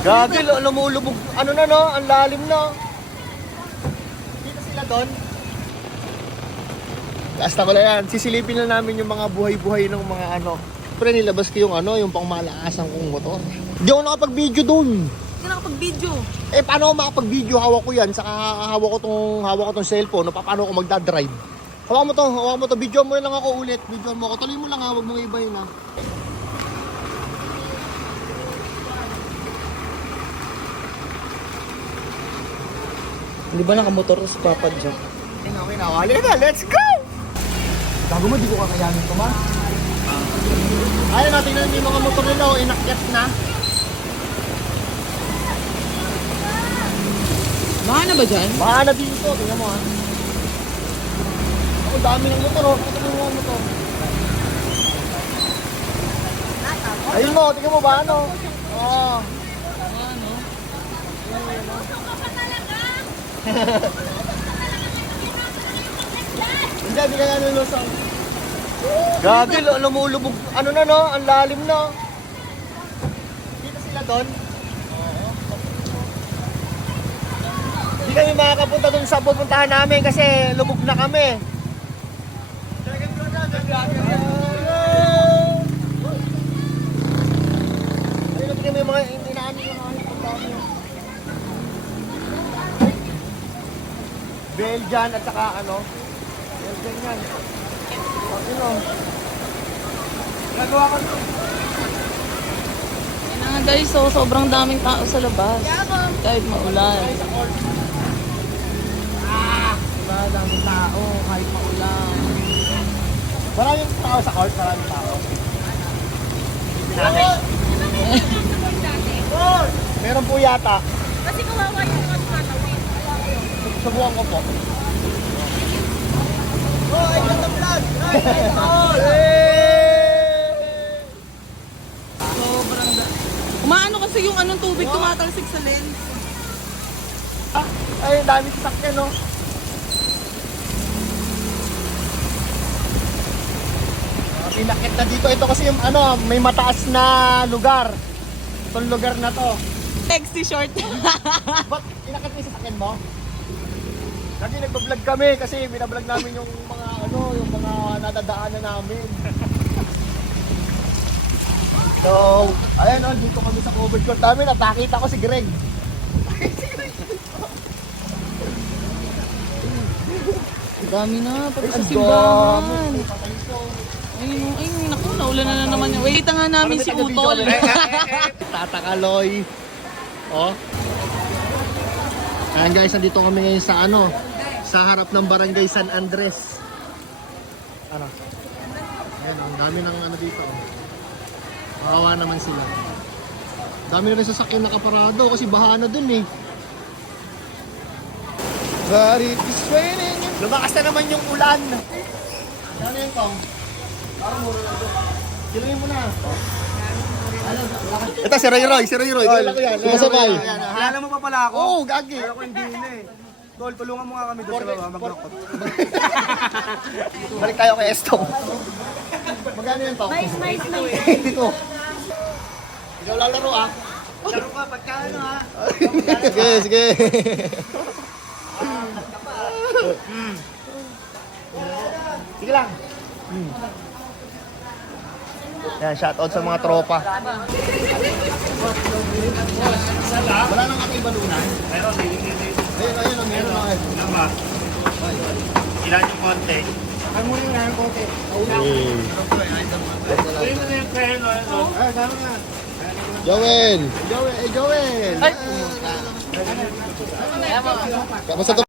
Gagi, lumulubog. Ano na no? Ang lalim na. Dito sila doon. Basta ko lang yan. Sisilipin na namin yung mga buhay-buhay ng mga ano. Pero nilabas ko yung ano, yung pangmalakasan kong motor. Hindi ako nakapag-video doon. Hindi nakapag-video. Eh, paano ako makapag-video? Hawak ko yan. Saka hawak ko tong cellphone. No? Paano ako magdadrive? Hawak mo to. Video mo lang ako ulit. Video mo ako. Tuloy mo lang ha. Huwag mong ibahin ha. Hindi ba nakamotor si Papa Jack? Okay na. Wali na. Let's go! Gago mo, di ko kakayanin ito, ma. Ayun natin na yung mga motor nila. Inakyat na. Baka na ba dyan? Baka na dito. Tingnan mo ha. Ako, dami ng motor. Ito mo yung motor. Ayun mo, tingnan mo ba ano? Oo. Ano? Hindi ka nga nilusang. Gagi, lumulubog. Ano na no? Ang lalim na. Dito sila doon. Hindi kami makakapunta doon sa pupuntahan namin kasi lubog na kami. Ayun, tingnan mo yung mga inaano yung mga pagdami. Belgian at saka ano? Belgian yan. Ano? Nagawa ko ito. Yan na nga guys, so sobrang daming tao sa labas. Kahit maulan. Diba? Daming tao kahit maulan. Maraming tao sa court, maraming tao. Meron po yata. Kasi kawawa yung mga tumatawid. Subukan ko po. Oh, ay ganda vlog! Sobrang Umaano kasi yung anong tubig tumatalsik sa lens. Ay, dami sasakyan, no? Pinakit na dito. Ito kasi yung ano, may mataas na lugar. Itong lugar na to. Sexy short. Ba't pinakit mo yung sasakyan mo? Lagi nagbablog kami kasi binablog namin yung mga ano, yung mga nadadaanan namin. So, ayan o, dito kami sa covered court namin at nakita ko si Greg. Dami na, pati sa Ang simbahan. dami. Ayun, naku, naulan na naman yun. Wait nga namin si Utol. Tatakaloy. Oh. Ayan guys, nandito kami ngayon sa ano, sa harap ng Barangay San Andres. Ano? Ayan, ang dami ng ano dito. Oh. Kawawa naman sila. Dami na rin sasakyan nakaparado kasi baha na dun eh. But it is raining. Lumakas na naman yung ulan. Ano yun, Tong? Parang muro na doon. Kilawin mo na. Ito si Roy Roy. Kilala ko yan. Sumasabay. Kilala mo pa pala ako? Oo, gagi. Kala ko hindi na eh. Tol, tulungan mo nga kami doon sa baba, maglakot. Balik tayo kay Estong. Magkano yun, Tong? Mais. Dito. Ikaw lalaro ah. Laro ka, pagka ano ha? Sige. Sige lang. Yan, shoutout sa mga tropa. Wala nang ating balunan. Meron, Meron. Nama. Ilan yung konti? Ang muli na ng kote. Ayun na yung kaya no. Ay, tama nga. Joel! Ay! Kamusta to?